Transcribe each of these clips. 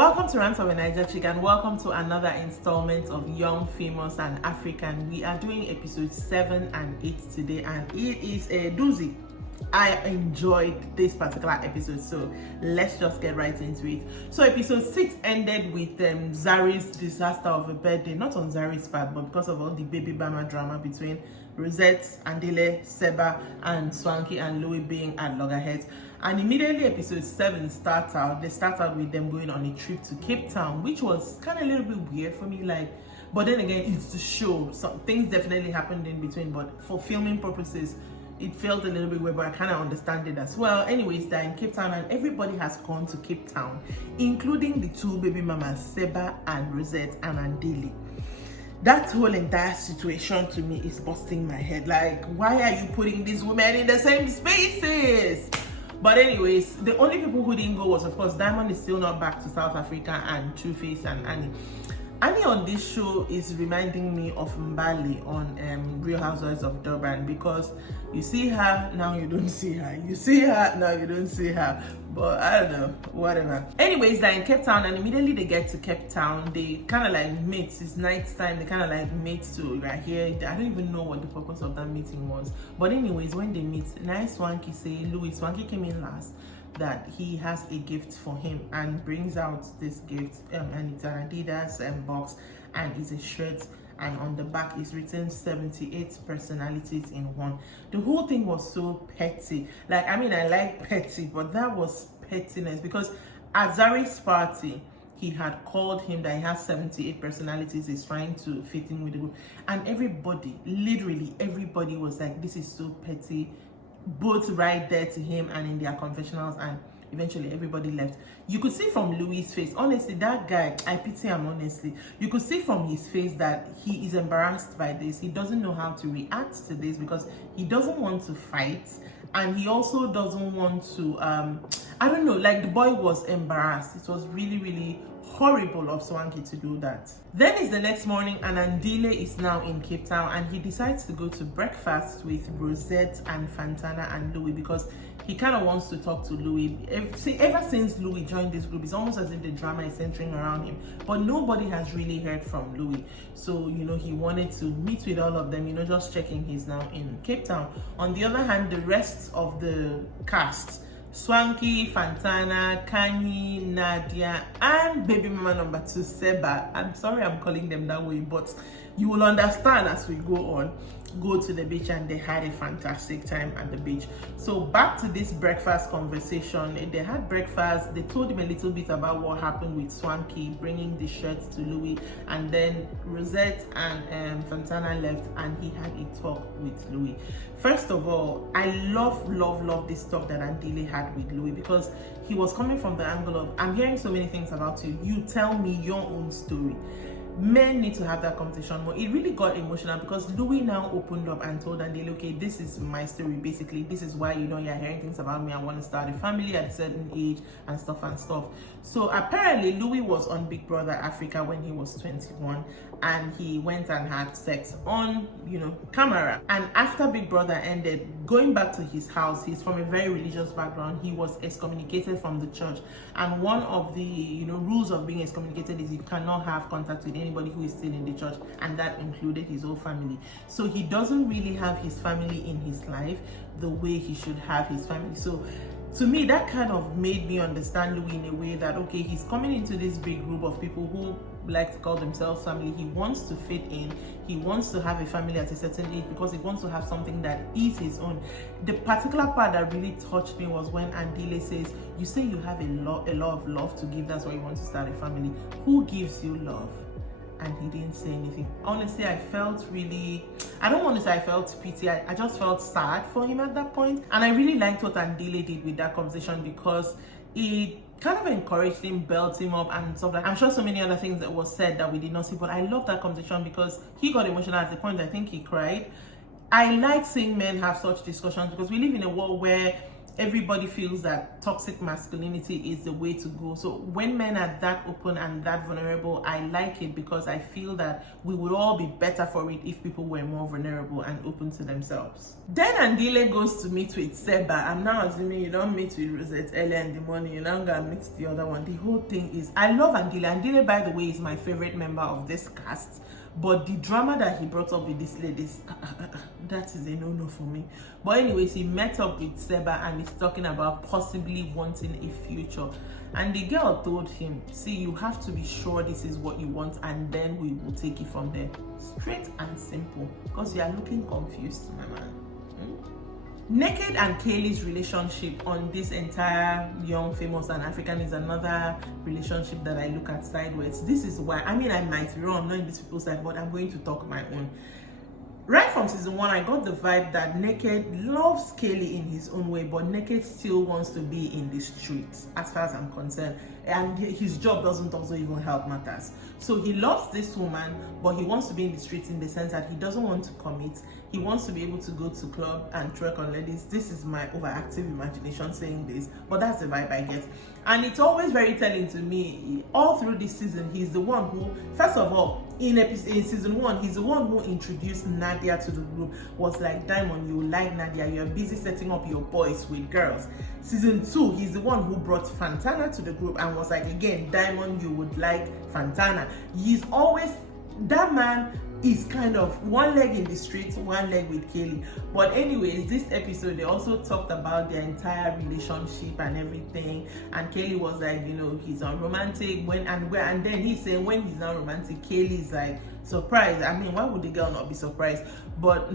Welcome to Rants of Naija, Chic, and welcome to another installment of Young, Famous, and African. We are doing episodes 7 and 8 today, and it is a doozy. I enjoyed this particular episode, so let's just get right into it. So episode 6 ended with Zari's disaster of a birthday, not on Zari's part, but because of all the baby Bama drama between Rosette, Andile, Seba, and Swanky and Louis being at loggerheads. And immediately episode 7 starts out. They start out with them going on a trip to Cape Town, which was kind of a little bit weird for me, but then again, it's the show. Some things definitely happened in between, but for filming purposes, it felt a little bit weird, but I kind of understand it as well. Anyways, they're in Cape Town and everybody has gone to Cape Town, including the two baby mamas, Seba and Rosette and Andile. That whole entire situation to me is busting my head. Why are you putting these women in the same spaces? But anyways, the only people who didn't go was, of course, Diamond is still not back to South Africa, and Two-Face and Annie. Annie on this show is reminding me of Mbali on Real Housewives of Durban, because you see her, now you don't see her. You see her, now you don't see her. But I don't know, whatever. Anyways, they're in Cape Town, and immediately they get to Cape Town, they kind of meet. It's night time, they kind of meet to right here. I don't even know what the purpose of that meeting was. But anyways, when they meet, nice Swanky say, Louis, Swanky came in last, that he has a gift for him, and brings out this gift, and it's an Adidas box, and it's a shirt, and on the back is written 78 personalities in one. The whole thing was so petty. I like petty, but that was pettiness, because at Zari's party, he had called him that he has 78 personalities, he's trying to fit in with the group, and everybody, literally everybody, was like, this is so petty, both right there to him and in their confessionals, and eventually everybody left. You could see from Louis' face, honestly, that guy, I pity him, honestly. You could see from his face that he is embarrassed by this. He doesn't know how to react to this, because he doesn't want to fight, and he also doesn't want to I don't know, the boy was embarrassed. It was really, really horrible of Swanky to do that. Then it's the next morning, and Andile is now in Cape Town, and he decides to go to breakfast with Rosette and Fantana and Louis, because he kind of wants to talk to Louis. Ever since Louis joined this group, it's almost as if the drama is centering around him, but nobody has really heard from Louis. So, he wanted to meet with all of them, just checking he's now in Cape Town. On the other hand, the rest of the cast, Swanky, Fantana, Kanye, Nadia, and baby mama number 2, Seba. I'm sorry I'm calling them that way, but you will understand as we go on. Go to the beach, and they had a fantastic time at the beach. So back to this breakfast conversation. They had breakfast. They told him a little bit about what happened with Swanky bringing the shirts to Louis, and then Rosette and Fantana left, and he had a talk with Louis. First of all, I love this talk that Andile had with Louis, because he was coming from the angle of, I'm hearing so many things about you. You tell me your own story. Men need to have that conversation more. It really got emotional, because Louis now opened up and told Andile, okay, this is my story, basically. This is why, you're hearing things about me. I want to start a family at a certain age and stuff. So apparently Louis was on Big Brother Africa when he was 21, and he went and had sex on, camera. And after Big Brother ended, going back to his house, he's from a very religious background. He was excommunicated from the church, and one of the rules of being excommunicated is you cannot have contact with anybody who is still in the church, and that included his whole family. So he doesn't really have his family in his life the way he should have his family. So to me, that kind of made me understand Louis in a way that, okay, he's coming into this big group of people who like to call themselves family. He wants to fit in. He wants to have a family at a certain age, because he wants to have something that is his own. The particular part that really touched me was when Andile says, you say you have a lot of love to give, that's why you want to start a family. Who gives you love? And he didn't say anything. Honestly, I felt really, I don't want to say I felt pity, I just felt sad for him at that point. And I really liked what Andile did with that conversation, because it kind of encouraged him, built him up, and stuff. I'm sure so many other things that was said that we did not see, but I love that conversation, because he got emotional at the point I think he cried. I like seeing men have such discussions, because we live in a world where everybody feels that toxic masculinity is the way to go. So when men are that open and that vulnerable, I like it, because I feel that we would all be better for it if people were more vulnerable and open to themselves. Then Andile goes to meet with Seba. I'm now assuming you don't meet with Rosette early in the morning, you're not gonna meet the other one. The whole thing is, I love Andile. Andile, by the way, is my favorite member of this cast. But the drama that he brought up with this ladies, that is a no-no for me. But anyways, he met up with Seba and he's talking about possibly wanting a future. And the girl told him, see, you have to be sure this is what you want, and then we will take it from there. Straight and simple, because you are looking confused, my man. Naked and Kaylee's relationship on this entire Young, Famous and African is another relationship that I look at sideways. This is why, I mean, I might be wrong, not in these people's side, but I'm going to talk my own. Right from season 1, I got the vibe that Naked loves Kaylee in his own way, but Naked still wants to be in the streets, as far as I'm concerned. And his job doesn't also even help matters. So he loves this woman, but he wants to be in the streets in the sense that he doesn't want to commit. He wants to be able to go to club and twerk on ladies. This is my overactive imagination saying this, but that's the vibe I get. And it's always very telling to me, all through this season, he's the one who, first of all, in season 1, he's the one who introduced Nadia to the group. Was like, Diamond, you like Nadia, you're busy setting up your boys with girls. Season 2, he's the one who brought Fantana to the group and was like, again, Diamond, you would like Fantana. He's always, that man is kind of one leg in the streets, one leg with Kaylee. But anyways, this episode, they also talked about their entire relationship and everything. And Kaylee was like, you know, he's unromantic and then he said when he's not romantic, Kaylee's like surprised. I mean, why would the girl not be surprised? But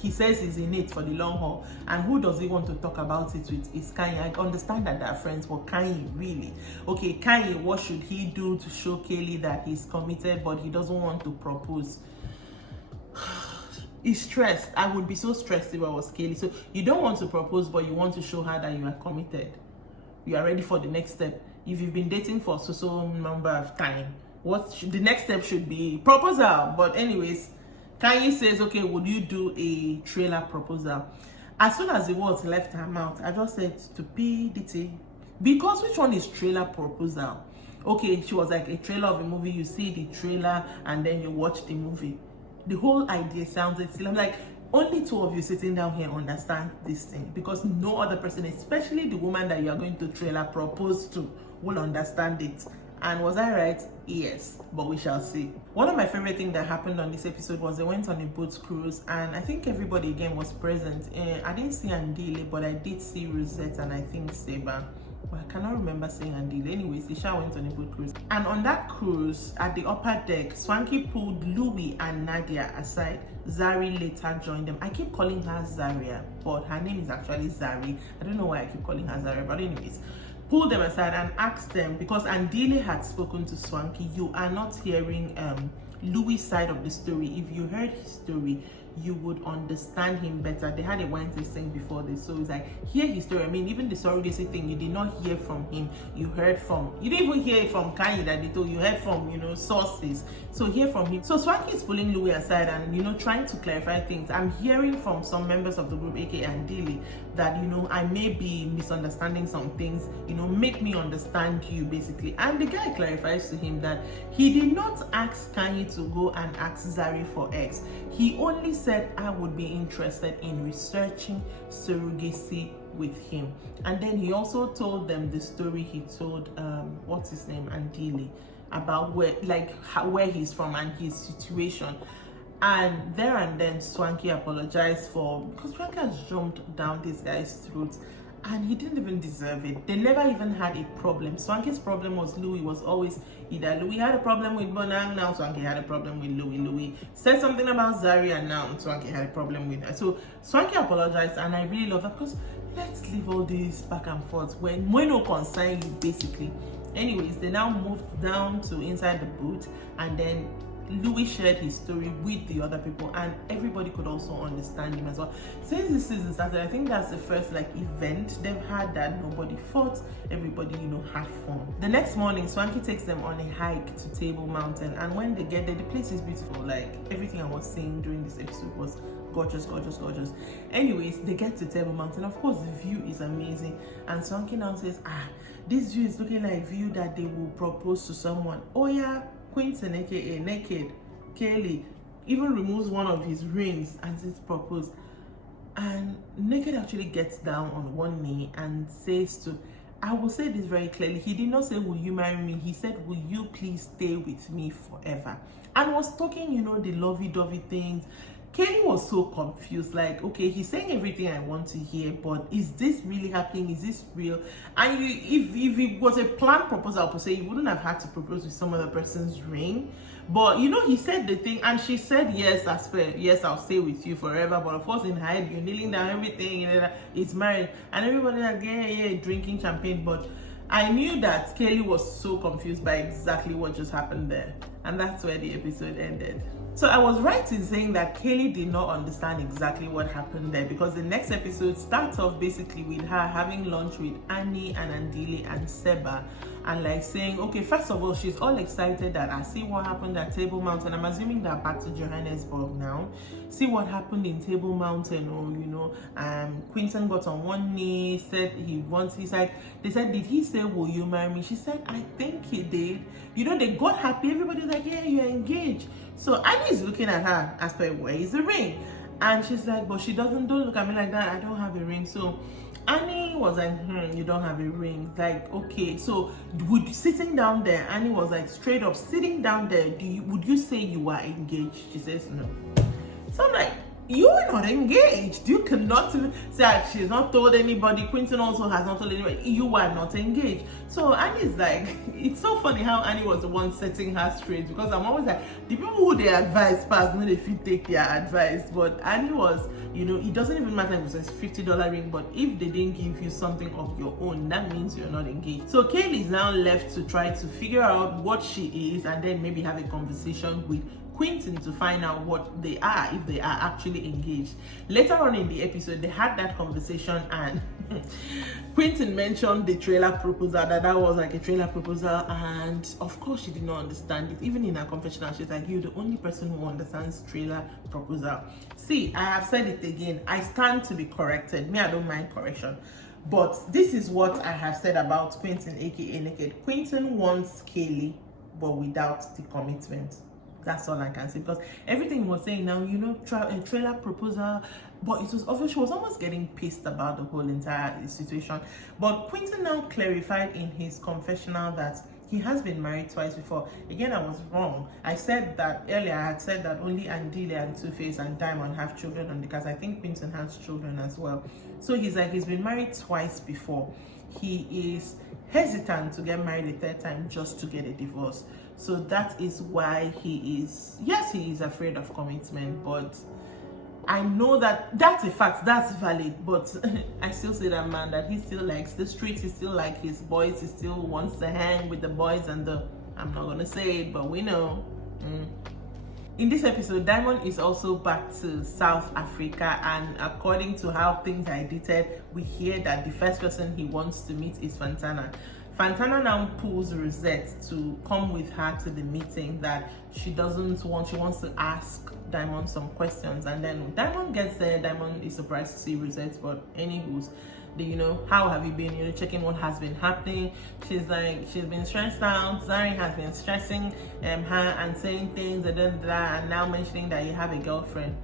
he says he's in it for the long haul. And who does he want to talk about it with? Is Kanye. I understand that they're friends, but Kanye, really? Okay, Kanye, what should he do to show Kaylee that he's committed, but he doesn't want to propose? He's stressed. I would be so stressed if I was Kaylee. So you don't want to propose, but you want to show her that you are committed. You are ready for the next step. If you've been dating for so number of time, the next step should be proposal. But anyways, Kanye says, okay, would you do a trailer proposal? As soon as the words left her mouth, I just said, stupidity. Because which one is trailer proposal? Okay, she was like, a trailer of a movie. You see the trailer and then you watch the movie. The whole idea sounds still. I'm like, only 2 of you sitting down here understand this thing, because no other person, especially the woman that you are going to trailer propose to, will understand it. And was I right? Yes, but we shall see. One of my favorite things that happened on this episode was they went on a boat cruise, and I think everybody again was present. I didn't see Andile, but I did see Rosette and I think Seba. Well, I cannot remember saying Andile. Anyways, Isha went on a boat cruise. And on that cruise, at the upper deck, Swanky pulled Louis and Nadia aside. Zari later joined them. I keep calling her Zaria, but her name is actually Zari. I don't know why I keep calling her Zaria, but anyways. Pulled them aside and asked them, because Andile had spoken to Swanky, you are not hearing Louis' side of the story. If you heard his story, you would understand him better. They had a wine tasting before this, so it's like, hear his story. I mean, even the surrogacy thing, you did not hear from him. You didn't even hear it from Kanye that they told you. Heard from, you know, sources. So hear from him. So Swanky is pulling Louis aside and, you know, trying to clarify things. I'm hearing from some members of the group, aka Andile, that, you know, I may be misunderstanding some things, you know, make me understand you, basically. And the guy clarifies to him that he did not ask Kanye to go and ask Zari for X. He only said, I would be interested in researching surrogacy with him. And then he also told them the story he told what's his name, Andile, about where he's from and his situation. And there and then Swanky apologized because Swanky has jumped down this guy's throat and he didn't even deserve it. They never even had a problem. Swanky's problem was Louis was always either Louis had a problem with Bonang, now Swanky had a problem with Louis. Louis said something about Zari and now Swanky had a problem with her. So Swanky apologized and I really love that, because let's leave all this back and forth when no concern you, basically. Anyways, they now moved down to inside the boot and then Louis shared his story with the other people, and everybody could also understand him as well. Since this season started, I think that's the first like event they've had that nobody fought, everybody, you know, had fun. The next morning, Swanky takes them on a hike to Table Mountain, and when they get there, the place is beautiful. Like everything I was seeing during this episode was gorgeous, gorgeous, gorgeous. Anyways, they get to Table Mountain. Of course, the view is amazing, and Swanky now says, this view is looking like a view that they will propose to someone. Oh yeah, Quinton, aka Naked, Kelly, even removes one of his rings and says propose. And Naked actually gets down on one knee and says to, I will say this very clearly, he did not say, will you marry me? He said, will you please stay with me forever? And was talking, you know, the lovey-dovey things. Kelly was so confused, like, okay, he's saying everything I want to hear, but is this really happening? Is this real? And if it was a planned proposal, per se, you wouldn't have had to propose with some other person's ring. But, you know, he said the thing, and she said, yes, as per, yes, I'll stay with you forever. But of course, in hide, you're kneeling down, everything, you know, it's married. And everybody like, yeah, drinking champagne. But I knew that Kelly was so confused by exactly what just happened there. And that's where the episode ended. So I was right in saying that Kelly did not understand exactly what happened there, because the next episode starts off basically with her having lunch with Annie and Andile and Seba, and like saying, okay, first of all, she's all excited that I see what happened at Table Mountain. I'm assuming that back to Johannesburg now. See what happened in Table Mountain, or you know, Quinton got on one knee, said they said, did he say, will you marry me? She said, I think he did. You know, they got happy. Everybody's like, yeah, you're engaged. So Annie is looking at her as per, where is the ring? And she's like, but she don't look at me like that. I don't have a ring. So Annie was like, you don't have a ring. Like, okay, so sitting down there, Annie was like, straight up sitting down there, would you say you are engaged? She says no. So I'm like, you are not engaged. You cannot say that she's not told anybody. Quinton also has not told anybody. You are not engaged. So Annie's like, it's so funny how Annie was the one setting her straight, because I'm always like, the people who they advise past, no, they fit take their advice. But Annie was, you know, it doesn't even matter if it's a $50 ring, but if they didn't give you something of your own, that means you're not engaged. So Kaylee is now left to try to figure out what she is, and then maybe have a conversation with Quinton to find out what they are, if they are actually engaged. Later on in the episode, they had that conversation, and Quinton mentioned the trailer proposal, that was like a trailer proposal, and of course she did not understand it. Even in her confessional, she's like, you're the only person who understands trailer proposal. See, I have said it again, I stand to be corrected. Me, I don't mind correction. But this is what I have said about Quinton, aka Naked. Quinton wants Kaylee, but without the commitment. That's all I can say, because everything was saying now, you know, a trailer proposal, but it was obvious she was almost getting pissed about the whole entire situation. But Quinton now clarified in his confessional that he has been married twice before. Again, I was wrong. I said that earlier. I had said that only Andile and Two-Face and Diamond have children on the cast. I think Quinton has children as well. So he's like, he's been married twice before. He is hesitant to get married a third time just to get a divorce. So that is why he is, yes, he is afraid of commitment, but I know that that's a fact, that's valid. But I still say that man, that he still likes the streets, he still like his boys, he still wants to hang with the boys and the, I'm not gonna say it, but we know. In this episode, Diamond is also back to South Africa, and according to how things are edited, we hear that the first person he wants to meet is Fantana. Fantana now pulls Rosette to come with her to the meeting, that she wants to ask Diamond some questions. And then when Diamond gets there, Diamond is surprised to see Rosette, but anywho's, you know, how have you been, you know, checking what has been happening. She's like, she's been stressed out. Zari has been stressing her and saying things and now mentioning that you have a girlfriend.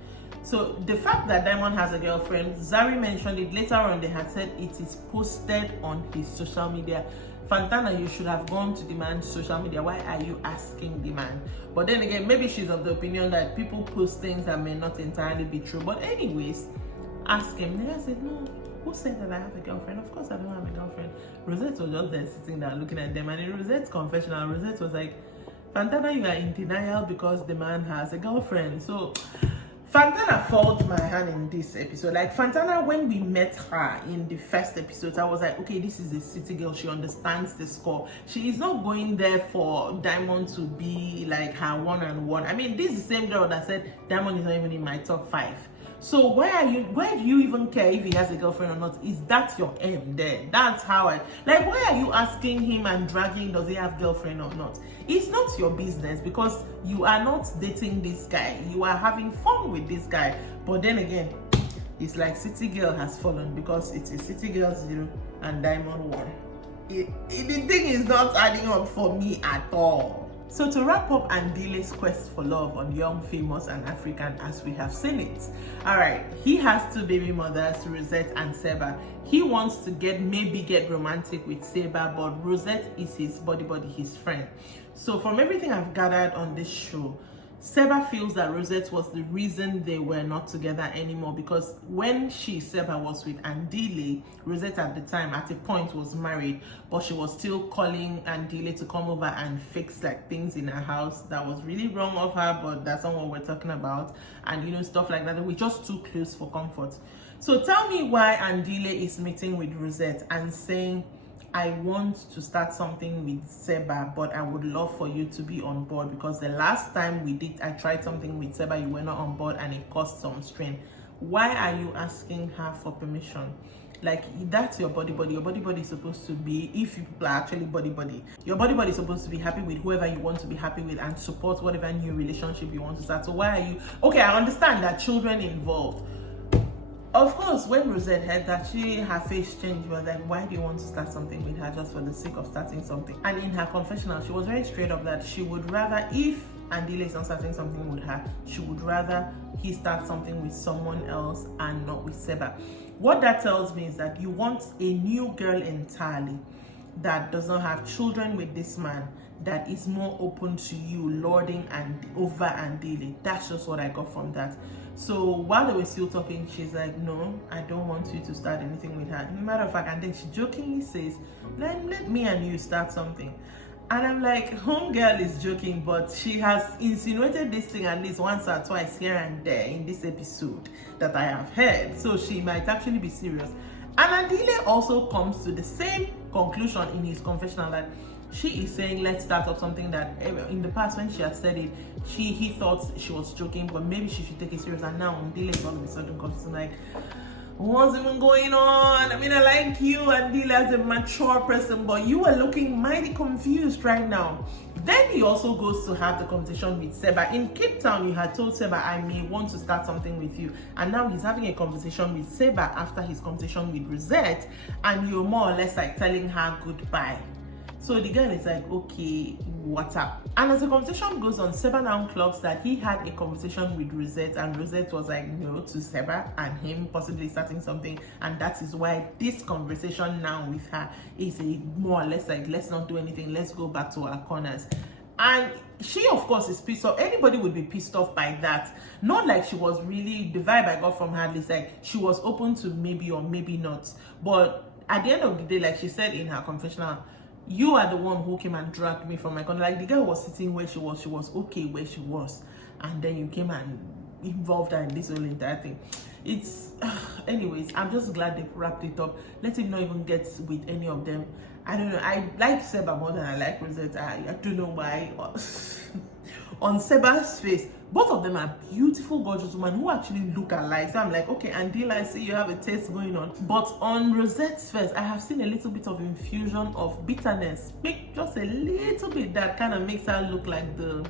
So the fact that Diamond has a girlfriend, Zari mentioned it later on. They had said it is posted on his social media. Fantana, you should have gone to the man's social media. Why are you asking the man? But then again, maybe she's of the opinion that people post things that may not entirely be true. But anyways, ask him. Then I said, no, who said that I have a girlfriend? Of course I don't have a girlfriend. Rosette was just there sitting there looking at them. And in Rosette's confessional, Rosette was like, Fantana, you are in denial because the man has a girlfriend. So Fantana faulted my hand in this episode. Like Fantana, when we met her in the first episode, I was like, okay, this is a city girl. She understands the score. She is not going there for Diamond to be like her one-on-one. I mean, this is the same girl that said Diamond is not even in my top 5. So why do you even care if he has a girlfriend or not? Is that your aim there? That's how why are you asking him and dragging, does he have girlfriend or not? It's not your business, because you are not dating this guy. You are having fun with this guy. But then again, it's like City Girl has fallen, because it's a City Girl 0 and Diamond 1. The thing is not adding up for me at all. So to wrap up Andile's quest for love on Young, Famous and African as we have seen it. Alright, he has 2 baby mothers, Rosette and Seba. He wants to maybe get romantic with Seba, but Rosette is his buddy, his friend. So from everything I've gathered on this show, Seba feels that Rosette was the reason they were not together anymore, because when Seba was with Andile, Rosette at the time at a point was married, but she was still calling Andile to come over and fix like things in her house. That was really wrong of her, but that's not what we're talking about. And stuff like that. We're just too close for comfort. So tell me why Andile is meeting with Rosette and saying, I want to start something with Seba, but I would love for you to be on board, because the last time I tried something with Seba, you were not on board and it caused some strain. Why are you asking her for permission? Like, that's your body. Your body is supposed to be, if you people are actually body, your body is supposed to be happy with whoever you want to be happy with and support whatever new relationship you want to start. So why are you, okay, I understand that children involved. Of course, when Rosette heard that, her face changed. She was like, why do you want to start something with her just for the sake of starting something? And in her confessional, she was very straight up that she would rather, if Andile is not starting something with her, she would rather he start something with someone else and not with Seba. What that tells me is that you want a new girl entirely that does not have children with this man, that is more open to you lording and over Andile. That's just what I got from that. So while they were still talking, she's like, no, I don't want you to start anything with her. Matter of fact, and then she jokingly says, let me and you start something. And I'm like, homegirl is joking, but she has insinuated this thing at least once or twice here and there in this episode that I have heard. So she might actually be serious. And Andile also comes to the same conclusion in his confessional that she is saying, let's start up something that in the past when she had said it, he thought she was joking, but maybe she should take it serious. And now Andile all of a sudden comes to like, what's even going on? I mean, I like you, Andile, as a mature person, but you are looking mighty confused right now. Then he also goes to have the conversation with Seba. In Cape Town, you had told Seba, I may want to start something with you. And now he's having a conversation with Seba after his conversation with Rosette, and you're more or less like telling her goodbye. So the girl is like, okay, what's up? And as the conversation goes on, Seba now clocks that he had a conversation with Rosette, and Rosette was like, no to Seba and him possibly starting something. And that is why this conversation now with her is a more or less like, let's not do anything, let's go back to our corners. And she, of course, is pissed off. Anybody would be pissed off by that. Not like she was really, the vibe I got from her is like, she was open to maybe or maybe not. But at the end of the day, like she said in her confessional, you are the one who came and dragged me from my corner. Like, the girl was sitting where she was okay where she was, and then you came and involved her in this whole entire thing. It's anyways, I'm just glad they wrapped it up. Let him not even get with any of them. I don't know, I like Seba more than I like Rosette. I don't know why. On Seba's face, both of them are beautiful, gorgeous women who actually look alike. So I'm like, okay, Andile, I see you have a taste going on. But on Rosette's face, I have seen a little bit of infusion of bitterness. Just a little bit that kind of makes her look like the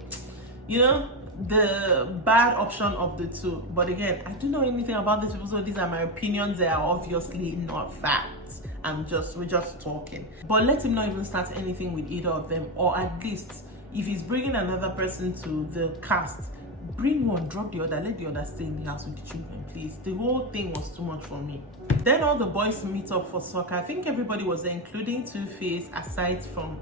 bad option of the two. But again, I don't know anything about these people, so these are my opinions. They are obviously not facts. We're just talking. But let him not even start anything with either of them, or at least if he's bringing another person to the cast, bring one, drop the other, let the other stay in the house with the children, please. The whole thing was too much for me. Then all the boys meet up for soccer. I think everybody was there, including Two-Face, aside from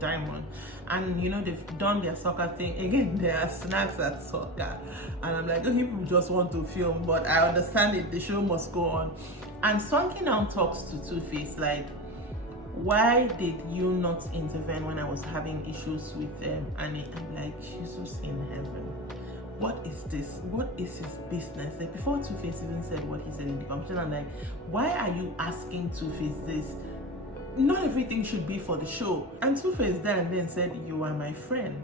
Diamond. And they've done their soccer thing. Again, there are snacks at soccer. And I'm like, oh, people just want to film, but I understand it, the show must go on. And Swanky now talks to Two-Face like, why did you not intervene when I was having issues with them? And I'm like, Jesus in heaven, what is this? What is his business? Like, before Two-Face even said what he said in the conversation, I'm like, why are you asking Two-Face this? Not everything should be for the show. And Two-Face there and then said, you are my friend.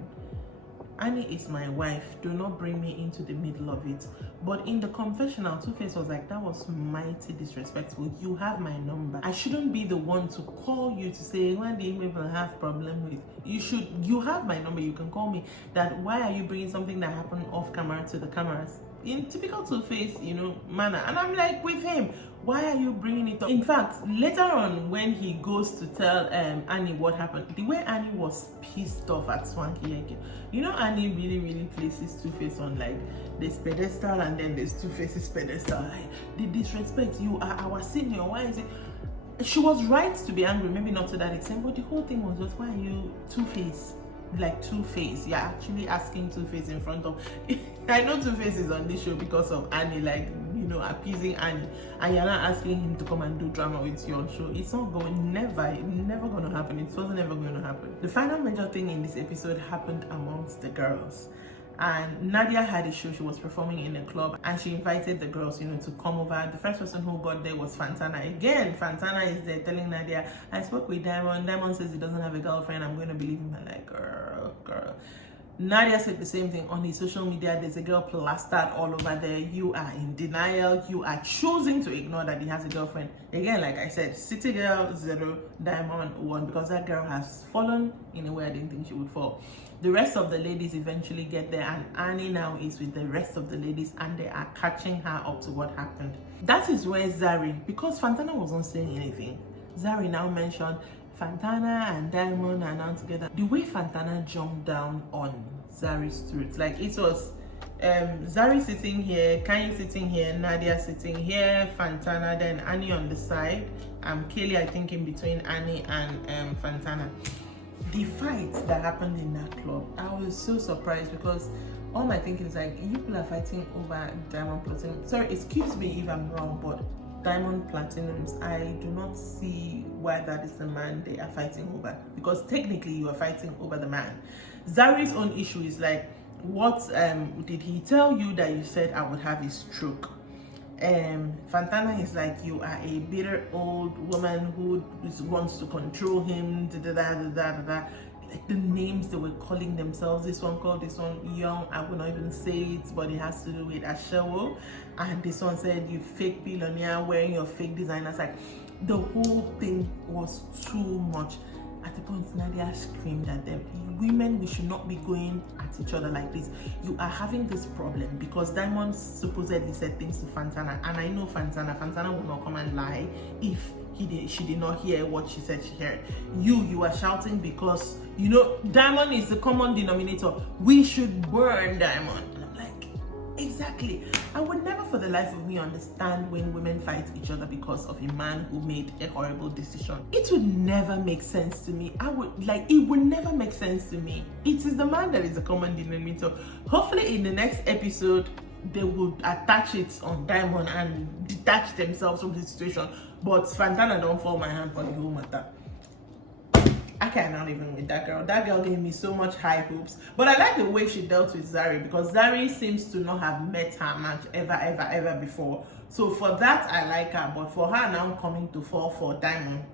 Annie is my wife. Do not bring me into the middle of it. But in the confessional, Two-Face was like, that was mighty disrespectful. You have my number. I shouldn't be the one to call you to say, when do you people have problem with? You have my number. You can call me. That why are you bringing something that happened off camera to the cameras? In typical Two-Face, manner. And I'm like, with him, why are you bringing it up? In fact, later on, when he goes to tell Annie what happened, the way Annie was pissed off at Swanky Yeke, Annie really places Two-Face on like this pedestal, and then there's Two-Face's pedestal. Like, the disrespect, you are our senior, why is it? She was right to be angry, maybe not to that extent, but the whole thing was just, why are you Two-Face? Like Two-Face, you're actually asking Two-Face in front of I know Two-Face is on this show because of Annie, like, appeasing Annie, and you're not asking him to come and do drama with you on show. It's not going, never gonna happen. It wasn't ever going to happen. The final major thing in this episode happened amongst the girls. And Nadia had a show. She was performing in a club, and she invited the girls, to come over. The first person who got there was Fantana. Again, Fantana is there telling Nadia, I spoke with Diamond. Diamond says he doesn't have a girlfriend. I'm going to believe him. I'm like, girl. Nadia said the same thing on his social media. There's a girl plastered all over there. You are in denial. You are choosing to ignore that he has a girlfriend. Again, like I said, City Girl 0, Diamond 1, because that girl has fallen in a way I didn't think she would fall. The rest of the ladies eventually get there, and Annie now is with the rest of the ladies, and they are catching her up to what happened. That is where Zari, because Fantana wasn't saying anything, Zari now mentioned Fantana and Diamond are now together. The way Fantana jumped down on Zari's throat, like it was Zari sitting here, Kanye sitting here, Nadia sitting here, Fantana, then Annie on the side, Kaylee I think in between Annie and Fantana. The fight that happened in that club, I was so surprised, because all my thinking is like, you people are fighting over Diamond Platinum. Sorry, excuse me if I'm wrong, but Diamond Platinums, I do not see why that is the man they are fighting over, because technically you are fighting over the man. Zari's own issue is like, what did he tell you that you said I would have a stroke? Fantana is like, you are a bitter old woman who wants to control him, like the names they were calling themselves. This one called this one Young, I will not even say it, but it has to do with Ashewo. And this one said, you fake billionaire wearing your fake designers. Like, the whole thing was too much. At the point, Nadia screamed at them, women, we should not be going at each other like this. You are having this problem because Diamond supposedly said things to Fantana, and I know Fantana will not come and lie if she did not hear what she said she heard. You are shouting because Diamond is the common denominator. We should burn Diamond. And I'm like, exactly. I would never for the life of me understand when women fight each other because of a man who made a horrible decision. It would never make sense to me. It would never make sense to me. It is the man that is the common denominator. Hopefully in the next episode, they would attach it on Diamond and detach themselves from the situation. But Fantana don't fall my hand for the whole matter. I cannot even with that girl. That girl gave me so much high hopes. But I like the way she dealt with Zari, because Zari seems to not have met her match ever before. So for that, I like her. But for her now coming to fall for Diamond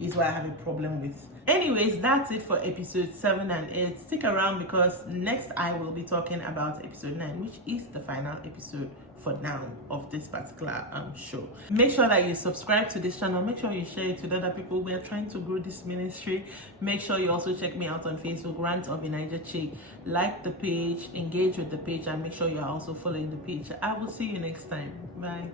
is what I have a problem with. Anyways, that's it for episode 7 and 8. Stick around, because next I will be talking about episode 9, which is the final episode for now of this particular show. Make sure that you subscribe to this channel. Make sure you share it with other people. We are trying to grow this ministry. Make sure you also check me out on Facebook, Rants of Naija Chic. Like the page, engage with the page, and make sure you are also following the page. I will see you next time. Bye.